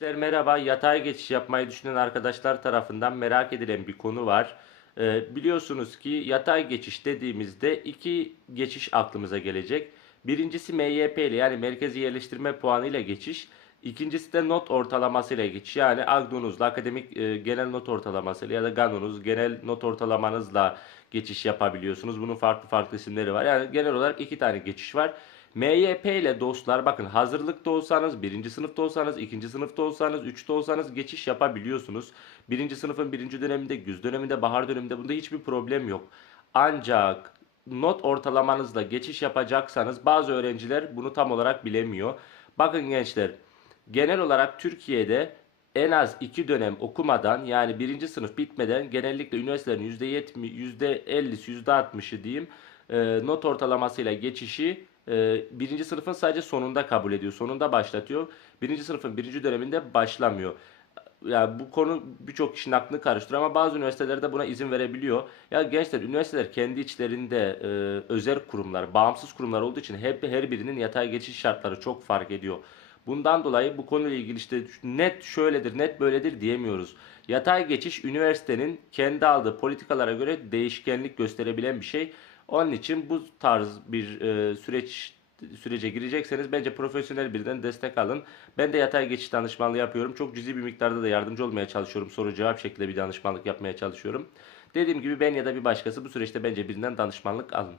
Merhaba, yatay geçiş yapmayı düşünen arkadaşlar tarafından merak edilen bir konu var. Ee, biliyorsunuz ki yatay geçiş dediğimizde iki geçiş aklımıza gelecek. Birincisi MYP ile yani merkezi yerleştirme puanı ile geçiş. İkincisi de not ortalaması ile geçiş. Yani Agdunuz'la akademik e, genel not ortalamasıyla ya da Ganunuz genel not ortalamanızla geçiş yapabiliyorsunuz. Bunun farklı farklı isimleri var. Yani genel olarak iki tane geçiş var. MYP ile dostlar bakın hazırlıkta olsanız, birinci sınıfta olsanız, ikinci sınıfta olsanız, üçte olsanız geçiş yapabiliyorsunuz. Birinci sınıfın birinci döneminde, güz döneminde, bahar döneminde bunda hiçbir problem yok. Ancak not ortalamanızla geçiş yapacaksanız bazı öğrenciler bunu tam olarak bilemiyor. Bakın gençler, genel olarak Türkiye'de en az iki dönem okumadan yani birinci sınıf bitmeden genellikle üniversitelerin %70, %50'si, %60'ı diyeyim not ortalamasıyla geçişi e, birinci sınıfın sadece sonunda kabul ediyor. Sonunda başlatıyor. Birinci sınıfın birinci döneminde başlamıyor. Yani bu konu birçok kişinin aklını karıştırıyor ama bazı üniversitelerde buna izin verebiliyor. Ya gençler üniversiteler kendi içlerinde e, özel kurumlar, bağımsız kurumlar olduğu için hep her birinin yatay geçiş şartları çok fark ediyor. Bundan dolayı bu konuyla ilgili işte net şöyledir, net böyledir diyemiyoruz. Yatay geçiş üniversitenin kendi aldığı politikalara göre değişkenlik gösterebilen bir şey. Onun için bu tarz bir e, süreç sürece girecekseniz bence profesyonel birinden destek alın. Ben de yatay geçiş danışmanlığı yapıyorum. Çok cüzi bir miktarda da yardımcı olmaya çalışıyorum. Soru cevap şeklinde bir danışmanlık yapmaya çalışıyorum. Dediğim gibi ben ya da bir başkası bu süreçte bence birinden danışmanlık alın.